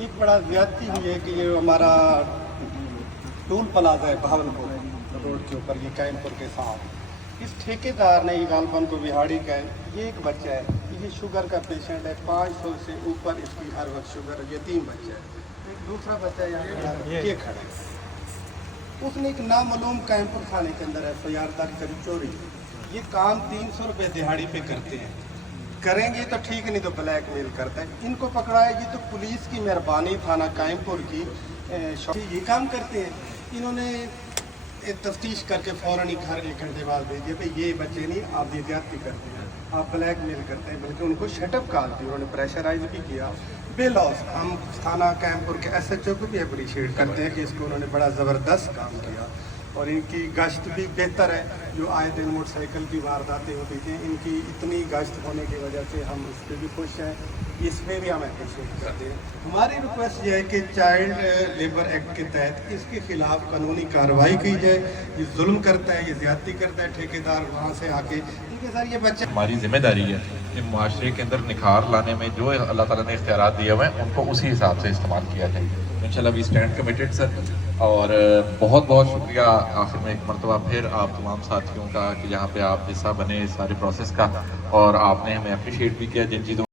एक बड़ा ज्यादती हुई है कि ये हमारा टूल प्लाजा है बहावलपुर रोड के ऊपर, ये कैंपुर के साथ इस ठेकेदार ने गालबन को बिहाड़ी का ये एक बच्चा है, ये शुगर का पेशेंट है, 500 से ऊपर इसकी हर वक्त शुगर, ये 3 बच्चे हैं। एक दूसरा बच्चा यहाँ ये खड़ा है, उसने एक नामालूम कैंपुर थाने के अंदर FIR दर्ज करी चोरी। ये काम 300 रुपये दिहाड़ी पे करते हैं, करेंगे तो ठीक, नहीं तो ब्लैकमेल करता है। इनको पकड़ाएगी तो पुलिस की मेहरबानी, थाना कैंपुर की ये काम करते हैं। इन्होंने तफ्तीश करके फ़ौरन ही घर 1 घंटे बाद भेजिए, भाई ये बच्चे नहीं, आप ये ज्यादती करते हैं, आप ब्लैकमेल करते हैं, बल्कि उनको शटअप कॉल दी, उन्होंने प्रेशराइज भी किया बेलॉस। हम थाना कैंपुर के SHO को भी अप्रिशिएट करते हैं कि इसको उन्होंने बड़ा ज़बरदस्त काम किया, और इनकी गश्त भी बेहतर है। जो आए दिन मोटरसाइकिल की वारदातें होती थी, इनकी इतनी गश्त होने की वजह से हम उस पर भी खुश हैं, इस पर भी हम अप्रिशिएट करते हैं। हमारी रिक्वेस्ट ये है कि चाइल्ड लेबर एक्ट के तहत इसके खिलाफ कानूनी कार्रवाई की जाए। ये जुल्म करता है, ये ज्यादती करता है ठेकेदार वहाँ से आके, ठीक है सर, ये बच्चे हमारी जिम्मेदारी है कि माशरे के अंदर निखार लाने में जो अल्लाह ताला ने इख्तियारात दिए हुए हैं उनको उसी हिसाब से इस्तेमाल किया जाए। इंशाल्लाह वी स्टैंड कमिटेड सर, और बहुत बहुत शुक्रिया आखिर में एक मरतबा फिर आप तमाम साथियों का कि यहाँ पे आप हिस्सा बने इस सारे प्रोसेस का, और आपने हमें अप्रिशिएट भी किया जिन चीज़ों